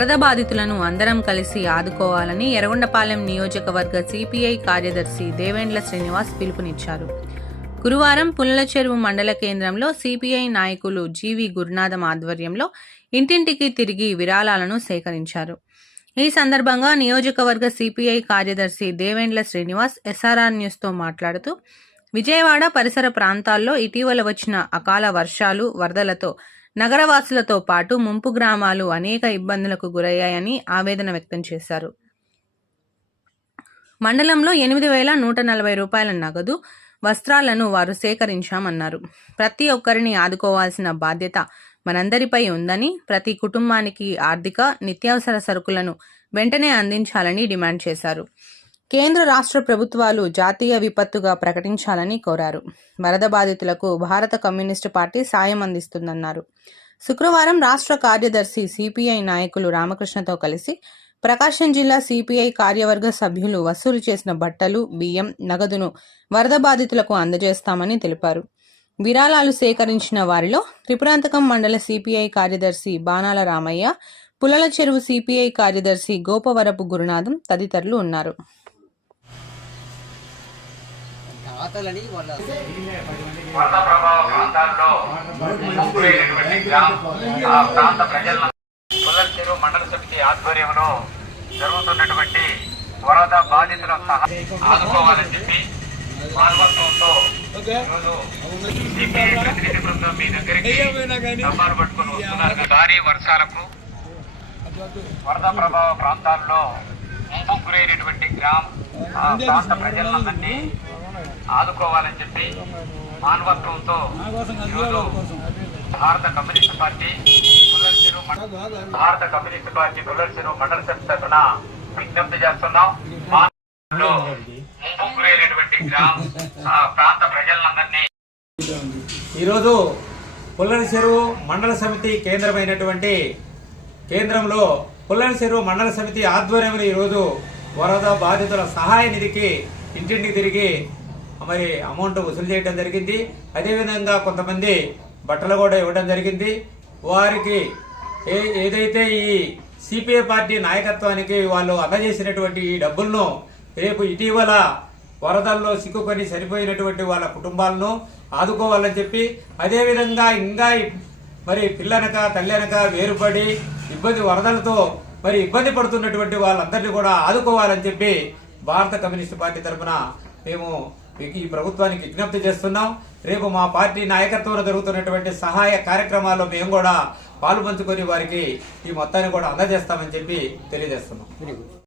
వరద బాధితులను అందరం కలిసి ఆదుకోవాలని ఎర్రగొండపాలెం నియోజకవర్గ సిపిఐ కార్యదర్శి దేవేండ్ల శ్రీనివాస్ పిలుపునిచ్చారు. గురువారం పుల్లల చెరువు మండల కేంద్రంలో సిపిఐ నాయకులు జీవి గురునాథం ఆధ్వర్యంలో ఇంటింటికి తిరిగి విరాళాలను సేకరించారు. ఈ సందర్భంగా నియోజకవర్గ సిపిఐ కార్యదర్శి దేవేండ్ల శ్రీనివాస్ ఎస్ఆర్ఆర్ న్యూస్తో మాట్లాడుతూ విజయవాడ పరిసర ప్రాంతాల్లో ఇటీవల వచ్చిన అకాల వర్షాలు వరదలతో నగరవాసులతో పాటు ముంపు గ్రామాలు అనేక ఇబ్బందులకు గురయ్యాయని ఆవేదన వ్యక్తం చేశారు. మండలంలో ఎనిమిది వేల నూట నలభై రూపాయల నగదు వస్త్రాలను వారు సేకరించామన్నారు. ప్రతి ఒక్కరిని ఆదుకోవాల్సిన బాధ్యత మనందరిపై ఉందని ప్రతి కుటుంబానికి ఆర్థిక నిత్యావసర సరుకులను వెంటనే అందించాలని డిమాండ్ చేశారు. కేంద్ర రాష్ట్ర ప్రభుత్వాలు జాతీయ విపత్తుగా ప్రకటించాలని కోరారు. వరద బాధితులకు భారత కమ్యూనిస్టు పార్టీ సాయం అందిస్తుందన్నారు. శుక్రవారం రాష్ట్ర కార్యదర్శి సిపిఐ నాయకులు రామకృష్ణతో కలిసి ప్రకాశం జిల్లా సిపిఐ కార్యవర్గ సభ్యులు వసూలు చేసిన బట్టలు బియ్యం నగదును వరద బాధితులకు అందజేస్తామని తెలిపారు. విరాళాలు సేకరించిన వారిలో త్రిపురాంతకం మండల సిపిఐ కార్యదర్శి బాణాల రామయ్య పులల చెరువు సిపిఐ కార్యదర్శి గోపవరపు గురునాథం తదితరులు ఉన్నారు. తాతలని వాళ్ళ వరద ప్రభావ ప్రాంతాల్లో ఆ ప్రాంత ప్రజలను పుల్లల మండల సమితి ఆధ్వర్యంలో జరుగుతున్నటువంటి వరద బాధితుల ఆదుకోవాలని చెప్పి మానవత్వంతో ఈరోజు సిపిఐ ప్రతినిధి బృందం మీ దగ్గరికి డబ్బాలు పట్టుకొని వస్తున్నారు. భారీ వర్షాలకు వరద ప్రభావ ప్రాంతాల్లో ముంపు గురైనటువంటి గ్రామ ఆ ప్రాంత ప్రజలందరినీ ఆదుకోవాలని చెప్పి మానవత్వంతో ఈరోజు భారత కమ్యూనిస్ట్ పార్టీ భారత కమ్యూనిస్ట్ పార్టీ పుల్లల చెరువు మండల సమితి తరఫున విజ్ఞప్తి చేస్తున్నాం. ముంపు ఆ ప్రాంత ప్రజలందరినీ ఈరోజు పుల్లని చెరువు మండల సమితి కేంద్రమైనటువంటి కేంద్రంలో పుల్లని చెరువు మండల సమితి ఆధ్వర్యంలో ఈరోజు వరద బాధితుల సహాయ నిధికి ఇంటింటికి తిరిగి మరి అమౌంట్ వసూలు చేయడం జరిగింది. అదేవిధంగా కొంతమంది బట్టలు కూడా ఇవ్వడం జరిగింది. వారికి ఏ ఏదైతే ఈ సిపిఐ పార్టీ నాయకత్వానికి వాళ్ళు అందజేసినటువంటి ఈ డబ్బులను రేపు ఇటీవల వరదల్లో సిక్కుకొని చనిపోయినటువంటి వాళ్ళ కుటుంబాలను ఆదుకోవాలని చెప్పి అదేవిధంగా ఇంకా మరి పిల్లనక తల్లెనక వేరుపడి ఇబ్బంది వరదలతో మరి ఇబ్బంది పడుతున్నటువంటి వాళ్ళందరినీ కూడా ఆదుకోవాలని చెప్పి భారత కమ్యూనిస్ట్ పార్టీ తరఫున మేము ఈ ప్రభుత్వానికి విజ్ఞప్తి చేస్తున్నాం. రేపు మా పార్టీ నాయకత్వంలో జరుగుతున్నటువంటి సహాయ కార్యక్రమాల్లో మేము కూడా పాలు పంచుకొని వారికి ఈ మొత్తాన్ని కూడా అందజేస్తామని చెప్పి తెలియజేస్తున్నాం.